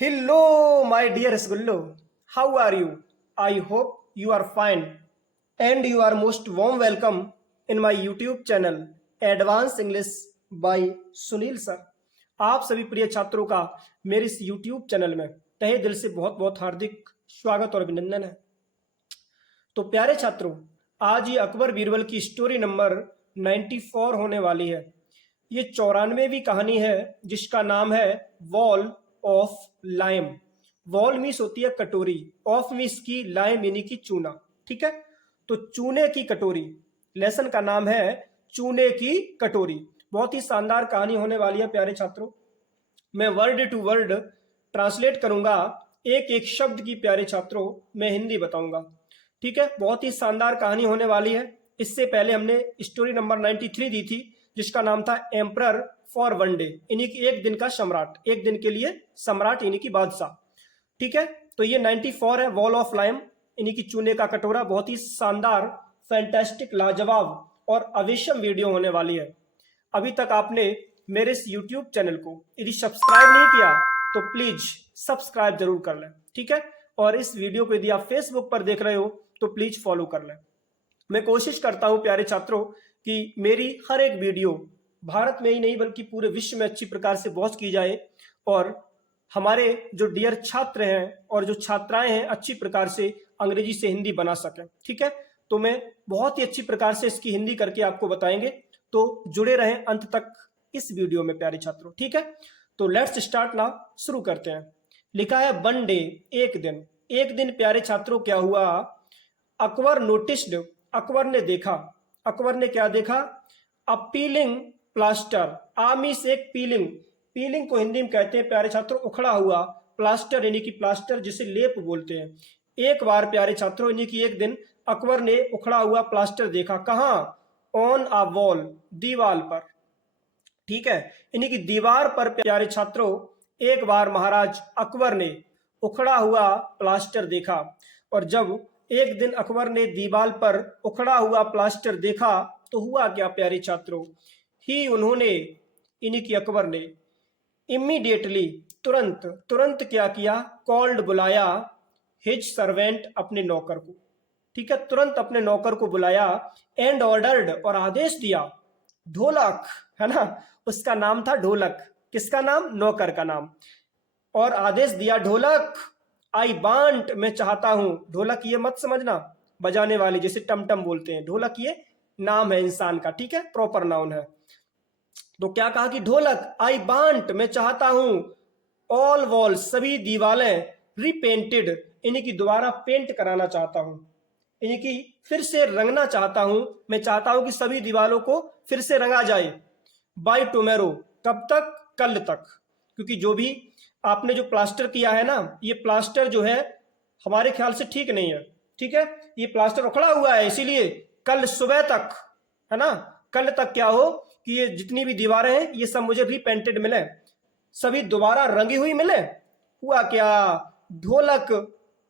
Hello, my dear Rasgullo. How are you? I hope you are fine. And you are most warm welcome in my YouTube channel, Advanced English by Sunil sir. आप सभी प्रिय छात्रों का मेरे इस YouTube channel में तहे दिल से बहुत बहुत हार्दिक स्वागत और अभिनंदन है। तो प्यारे छात्रों, आज ये अकबर बीरबल की स्टोरी नंबर 94 होने वाली है। ये 94वीं कहानी है जिसका नाम है wall of lime. Wall means होती है कटोरी, ऑफ मीन्स की, लाइम यानी की चूना। ठीक है, तो चूने की कटोरी, लेसन का नाम है चूने की कटोरी। बहुत ही शानदार कहानी होने वाली है प्यारे छात्रों। मैं वर्ड टू वर्ड ट्रांसलेट करूंगा, एक एक शब्द की प्यारे छात्रों मैं हिंदी बताऊंगा। ठीक है, बहुत ही शानदार कहानी होने वाली है। इससे पहले हमने स्टोरी नंबर 93 दी थी जिसका नाम था एम्परर फॉर वन डे, यानी कि एक दिन का सम्राट, एक दिन के लिए सम्राट यानी कि बादशाह। ठीक है, तो ये 94 है, वॉल ऑफ लाइम यानी कि चूने का कटोरा। बहुत ही शानदार, फैंटास्टिक, लाजवाब और अवेशम वीडियो होने वाली है। अभी तक आपने मेरे इस YouTube चैनल को यदि सब्सक्राइब नहीं किया तो प्लीज सब्सक्राइब जरूर कर लें। ठीक है, और इस वीडियो को यदि आप फेसबुक पर देख रहे हो तो प्लीज फॉलो कर लें। मैं कोशिश करता हूं प्यारे छात्रों कि मेरी हर एक वीडियो भारत में ही नहीं बल्कि पूरे विश्व में अच्छी प्रकार से वॉच की जाए और हमारे जो डियर छात्र हैं और जो छात्राएं हैं अच्छी प्रकार से अंग्रेजी से हिंदी बना सकें। ठीक है, तो मैं बहुत ही अच्छी प्रकार से इसकी हिंदी करके आपको बताएंगे, तो जुड़े रहें अंत तक इस वीडियो में प्यारे छात्रों। ठीक है, तो लेट्स स्टार्ट नाउ, शुरू करते हैं। लिखा है वन डे, एक दिन। एक दिन प्यारे छात्रों क्या हुआ, अकबर नोटिस्ड, अकबर ने देखा। अकबर ने क्या देखा, अ पीलिंग प्लास्टर। आमी से एक पीलिंग, पीलिंग को हिंदी में कहते हैं प्यारे छात्रों उखड़ा हुआ, प्लास्टर यानी कि प्लास्टर जिसे लेप बोलते हैं। एक बार प्यारे छात्रों यानी कि एक दिन अकबर ने उखड़ा हुआ प्लास्टर देखा। कहाँ, ऑन अ वॉल, दीवार पर। ठीक है, यानी कि दीवार पर प्यारे छात्रों एक बार महाराज अकबर ने उखड़ा हुआ प्लास्टर देखा। और जब एक दिन अकबर ने दीवार पर उखड़ा हुआ प्लास्टर देखा तो हुआ क्या प्यारे छात्रों, ही उन्होंने, यानी कि अकबर ने, इमीडिएटली, तुरंत, तुरंत क्या किया, कॉल्ड, बुलाया, हिज सर्वेंट, अपने नौकर को। ठीक है, तुरंत अपने नौकर को बुलाया, एंड ऑर्डर्ड, और आदेश दिया, ढोलक, है ना, उसका नाम था ढोलक। किसका नाम, नौकर का नाम। और आदेश दिया, ढोलक, आई वांट, मैं चाहता हूं। ढोलक ये मत समझना बजाने वाली, जैसे टमटम बोलते हैं, ढोलक ये नाम है इंसान का। ठीक है, प्रॉपर नाउन है। तो क्या कहा कि ढोलक, आई वांट, मैं चाहता हूं, ऑल वॉल, सभी दीवारें, रिपेंटेड, यानी कि दोबारा पेंट कराना चाहता हूं, यानी कि फिर से रंगना चाहता हूं। मैं चाहता हूं कि सभी दीवारों को फिर से रंगा जाए। बाय टुमेरो, कब तक, कल तक। क्योंकि जो भी आपने जो प्लास्टर किया है ना, ये प्लास्टर जो है हमारे ख्याल से ठीक नहीं है। ठीक है, ये प्लास्टर उखड़ा हुआ है, इसीलिए कल सुबह तक, है ना, कल तक क्या हो कि ये जितनी भी दीवारें हैं ये सब मुझे रीपेंटेड मिले, सभी दोबारा रंगी हुई मिले। हुआ क्या, ढोलक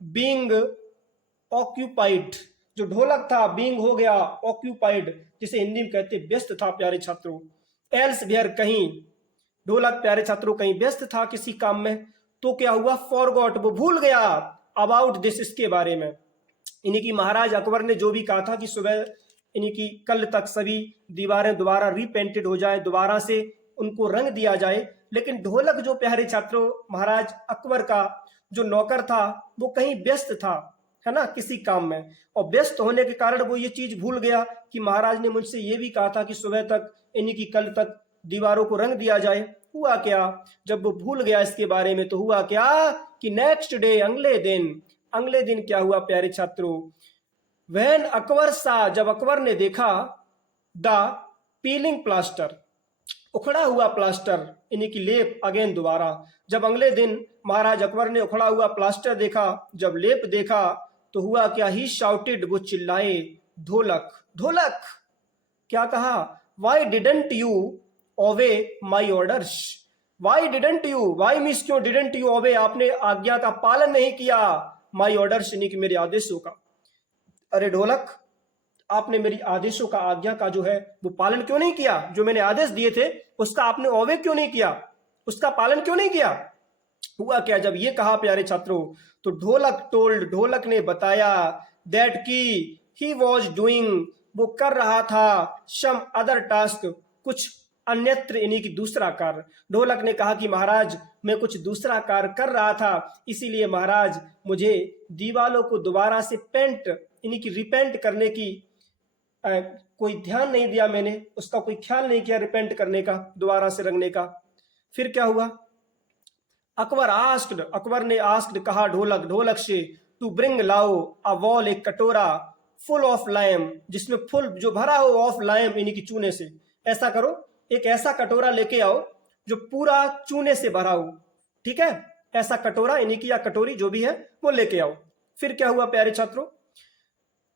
बींग ऑक्यूपाइड, जो ढोलक था बींग हो गया ऑक्यूपाइड, जिसे हिंदी में कहते व्यस्त था प्यारे छात्रों। एल्स वेयर, कहीं, ढोलक प्यारे छात्रों कहीं व्यस्त था किसी काम में। तो क्या हुआ, फॉरगॉट, वो भूल गया, अबाउट दिस, इसके बारे में। यानी कि महाराज अकबर ने जो भी कहा था कि सुबह, यानी कि कल तक सभी दीवारें दोबारा रीपेंटेड हो जाए, दोबारा से उनको रंग दिया जाए, लेकिन ढोलक जो प्यारे छात्रों महाराज अकबर का जो नौकर था वो कहीं व्यस्त था, है ना, किसी काम में। और व्यस्त होने के कारण वो ये चीज भूल गया कि महाराज ने मुझसे ये भी कहा था कि सुबह तक, यानी कि कल तक दीवारों को रंग दिया जाए। हुआ क्या, जब वो भूल गया इसके बारे में तो हुआ क्या कि नेक्स्ट डे, अगले दिन, अगले दिन क्या हुआ प्यारे छात्रों, वहन अकबर सा, जब अकबर ने देखा, द पीलिंग प्लास्टर, उखड़ा हुआ प्लास्टर, यानी कि लेप, अगेन, दोबारा। जब अगले दिन महाराज अकबर ने उखड़ा हुआ प्लास्टर देखा, जब लेप देखा तो हुआ क्या, ही शाउटेड, वो चिल्लाए, ढोलक, ढोलक, क्या कहा, Y didn't you obey my orders. Why didn't you, why means क्यों, डिडंट यू ओबे, आपने आज्ञा का पालन नहीं किया, माई ऑर्डर्स यानी कि मेरे आदेशों का। अरे ढोलक, आपने मेरी आदेशों का, आज्ञा का जो है वो पालन क्यों नहीं किया, जो मैंने आदेश दिए थे उसका आपने ओबे क्यों नहीं किया, उसका पालन क्यों नहीं किया। हुआ क्या, जब ये कहा प्यारे छात्रों, तो ढोलक ने बताया दैट की ही वॉज डूइंग, वो कर रहा था, सम अदर टास्क, कुछ अन्यत्र यानी कि दूसरा कार्य। ढोलक ने कहा कि महाराज मैं कुछ दूसरा कार्य कर रहा था, इसीलिए महाराज मुझे दीवालों को दोबारा से पेंट यानी कि रिपेंट करने की कोई ध्यान नहीं दिया, मैंने उसका कोई ख्याल नहीं किया रिपेंट करने का, दोबारा से रंगने का। फिर क्या हुआ, अकबर ने आस्क्ड कहा ढोलक से, टू ब्रिंग लाओ अ वॉल, एक कटोरा, फुल ऑफ लाइम, जिसमें फुल जो भरा हो ऑफ लाइम यानी कि चूने से। ऐसा करो, एक ऐसा कटोरा लेके आओ जो पूरा चूने से भरा हो, ठीक है, ऐसा कटोरा यानी कि या कटोरी जो भी है वो लेके आओ। फिर क्या हुआ प्यारे छात्रों,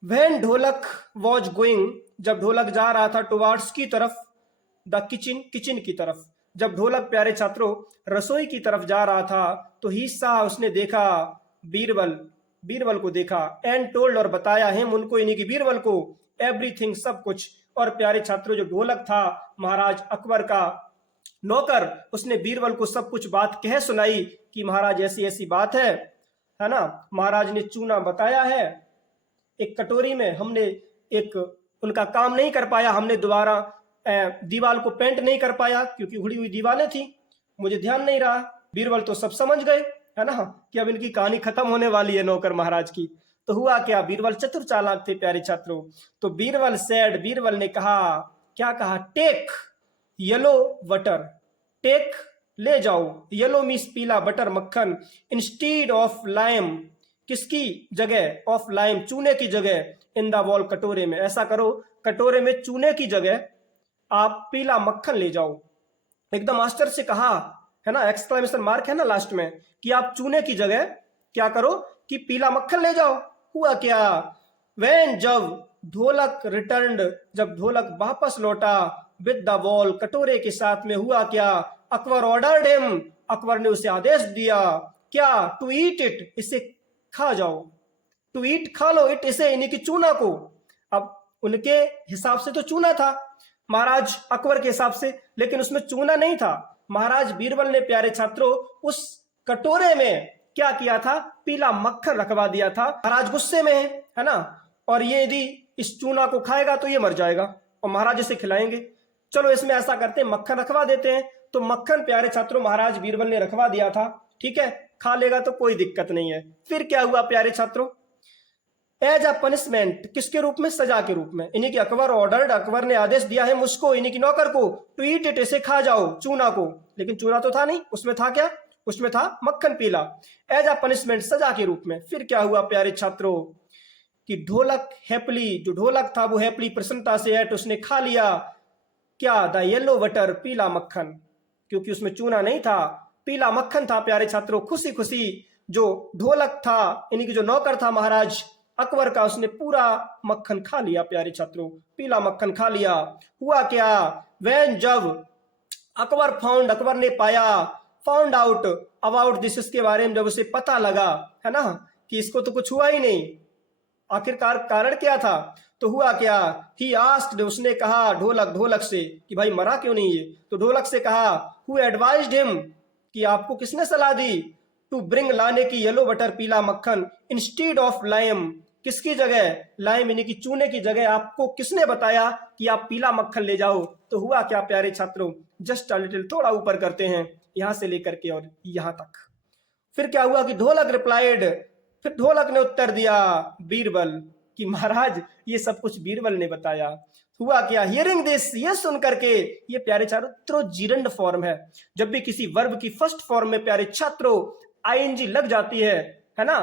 व्हेन ढोलक वॉज गोइंग, जब ढोलक जा रहा था टुवार्ड्स की तरफ, द किचन की तरफ, जब ढोलक प्यारे छात्रों रसोई की तरफ जा रहा था, तो ही सा, उसने देखा, बीरबल को देखा, एंड टोल्ड, और बताया, हिम, उनको यानी कि बीरबल को, एवरीथिंग, सब कुछ। और प्यारे छात्रों जो ढोलक था महाराज अकबर का नौकर, उसने बीरबल को सब कुछ बात कह सुनाई कि महाराज ऐसी ऐसी बात है ना, महाराज ने चूना बताया है एक कटोरी में, हमने एक उनका काम नहीं कर पाया, हमने दोबारा दीवार को पेंट नहीं कर पाया क्योंकि उखड़ी हुई दीवारें थी, मुझे ध्यान नहीं रहा। बीरबल तो सब समझ गए है ना कि अब इनकी कहानी खत्म होने वाली है नौकर महाराज की। तो हुआ क्या, बीरबल चतुर चालाक थे प्यारे छात्रों। तो बीरबल ने कहा, क्या कहा, टेक येलो बटर, टेक ले जाओ, येलो मीन्स पीला, बटर मक्खन, इंस्टीड ऑफ लाइम, किसकी जगह, ऑफ लाइम, चूने की जगह, इन द वॉल, कटोरे में। ऐसा करो, कटोरे में चूने की जगह आप पीला मक्खन ले जाओ। एकदम आश्चर्य से कहा है ना, एक्सक्लेमेशन मार्क है ना लास्ट में, कि आप चूने की जगह क्या करो कि पीला मक्खन ले जाओ। हुआ क्या, वेन, जब ढोलक रिटर्न्ड, जब ढोलक वापस लौटा, विद द वॉल, कटोरे के साथ में, हुआ क्या, अकबर ऑर्डर्ड हिम, अकबर ने उसे आदेश दिया, क्या, टू ईट इट, इसे खा जाओ, टू ईट, खा लो, इट, इसे यानी कि चूना को। अब उनके हिसाब से तो चूना था, महाराज अकबर के हिसाब से, लेकिन उसमें चूना नहीं था। महाराज बीरबल ने प्यारे छात्रों उस कटोरे में क्या किया था, पीला मक्खन रखवा दिया था। महाराज गुस्से में है ना, और ये यदि इस चूना को खाएगा तो ये मर जाएगा और महाराज इसे खिलाएंगे। चलो इसमें ऐसा करते हैं, मक्खन रखवा देते हैं। तो मक्खन प्यारे छात्रों महाराज बीरबल ने रखवा दिया था, ठीक है, खा लेगा तो कोई दिक्कत नहीं है। फिर क्या हुआ प्यारे छात्रों, एज अ पनिशमेंट, किसके रूप में, सजा के रूप में, यानी कि अकबर ऑर्डर्ड, अकबर ने आदेश दिया है मुझको यानी कि नौकर को, टू ईट इट, इसे खा जाओ, चूना को। लेकिन चूना तो था नहीं, उसमें था क्या, उसमें था मक्खन पीला, एज अ पनिशमेंट, सजा के रूप में। फिर क्या हुआ प्यारे छात्रों कि ढोलक हैप्पीली, जो ढोलक था वो हैप्पीली, प्रसन्नता से, एट, उसने खा लिया, क्या, द येलो बटर, पीला मक्खन, क्योंकि उसमें चूना नहीं था, पीला मक्खन था प्यारे छात्रों। खुशी खुशी जो ढोलक था यानी कि जो नौकर था महाराज अकबर का, उसने पूरा मक्खन खा लिया प्यारे छात्रों, पीला मक्खन खा लिया। हुआ क्या, वैन, जब अकबर फाउंड, अकबर ने पाया, फाउंड आउट अबाउट दिस, इसके बारे में जब उसे पता लगा है ना कि इसको तो कुछ हुआ ही नहीं, आखिरकार कारण क्या था। तो हुआ क्या, ही आस्क्ड, उसने कहा ढोलक से कि भाई मरा क्यों नहीं ये। तो ढोलक से कहा, हु एडवाइज्ड हिम, कि आपको किसने सलाह दी, टू ब्रिंग, लाने की, येलो बटर, पीला मक्खन, इंस्टीड ऑफ लाइम, किसकी जगह, लाइम यानी कि चूने की जगह आपको किसने बताया कि आप पीला मक्खन ले जाओ। तो हुआ क्या प्यारे छात्रों, जस्ट अ लिटिल, थोड़ा ऊपर करते हैं यहां से लेकर के और यहां तक। फिर क्या हुआ कि ढोलक रिप्लाइड, फिर ढोलक ने उत्तर दिया बीरबल, कि महाराज ये सब कुछ बीरबल ने बताया। हुआ क्या, हियरिंग दिस, ये सुन करके, ये प्यारे छात्रों जीरंड फॉर्म है, जब भी किसी वर्ब की फर्स्ट फॉर्म में प्यारे छात्रों आईएनजी लग जाती है ना,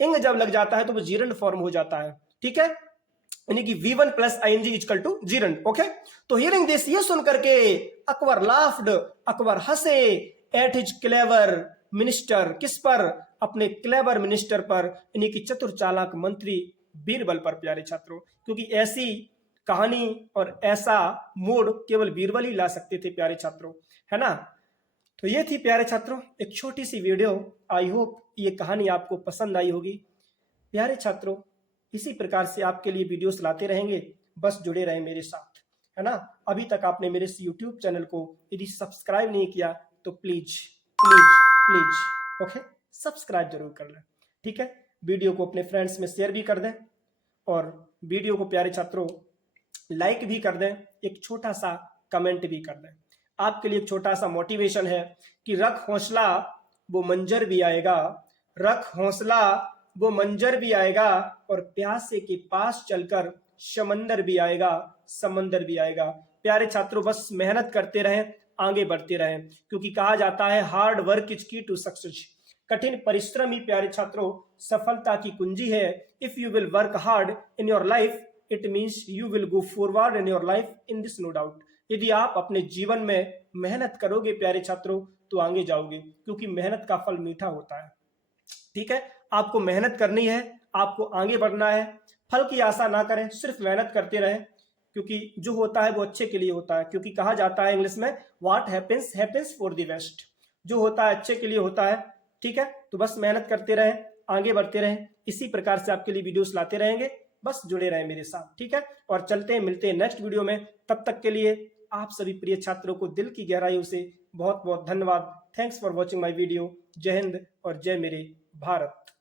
इंग जब लग जाता है तो वो जीरंड फॉर्म हो जाता है, ठीक है, यानी कि V1 plus ING equal to gerund, okay. तो हियरिंग दिस, ये सुन करके, अकबर लाफ्ड, अकबर हंसे, एट हिज क्लेवर मिनिस्टर, किस पर, अपने क्लेवर मिनिस्टर पर, यानी कि चतुर चालाक मंत्री बीरबल पर प्यारे छात्रों, क्योंकि ऐसी कहानी और ऐसा मूड केवल बीरबल ही ला सकते थे प्यारे छात्रों, है ना। तो ये थी प्यारे छात्रों एक छोटी सी वीडियो, आई होप ये कहानी आपको पसंद आई होगी। प्यारे छात्रों इसी प्रकार से आपके लिए वीडियोस लाते रहेंगे, बस जुड़े रहें मेरे साथ, है ना। अभी तक आपने मेरे इस यूट्यूब चैनल को यदि सब्सक्राइब नहीं किया तो please please please okay, subscribe जरूर कर लें। ठीक है, वीडियो को अपने फ्रेंड्स में शेयर भी कर दें और वीडियो को प्यारे छात्रों लाइक भी कर दें, एक छोटा सा कमेंट भी कर दें। आपके लिए एक छोटा सा मोटिवेशन है कि रख हौसला वो मंजर भी आएगा, रख हौसला वो मंजर भी आएगा, और प्यासे के पास चलकर समंदर भी आएगा, समंदर भी आएगा। प्यारे छात्रों, बस मेहनत करते रहें, आगे बढ़ते रहें, क्योंकि कहा जाता है hard work is key to success. कठिन परिश्रम ही प्यारे छात्रों सफलता की कुंजी है। If you will work hard in your life, it means you will go forward in your life, in this no doubt. यदि आप अपने जीवन में मेहनत करोगे प्यारे छात्रों तो आगे जाओगे, क्योंकि मेहनत का फल मीठा होता है। ठीक है, आपको मेहनत करनी है, आपको आगे बढ़ना है, फल की आशा ना करें, सिर्फ मेहनत करते रहें, क्योंकि जो होता है वो अच्छे के लिए होता है। क्योंकि कहा जाता है इंग्लिश में what happens happens for the best, जो होता है अच्छे के लिए होता है। ठीक है, तो बस मेहनत करते रहें, आगे बढ़ते रहें, इसी प्रकार से आपके लिए वीडियोस लाते रहेंगे, बस जुड़े रहें मेरे साथ। ठीक है, और चलते हैं, मिलते हैं नेक्स्ट वीडियो में। तब तक के लिए आप सभी प्रिय छात्रों को दिल की गहराइयों से बहुत बहुत धन्यवाद। Thanks for watching my video. जय हिंद और जय मेरे भारत।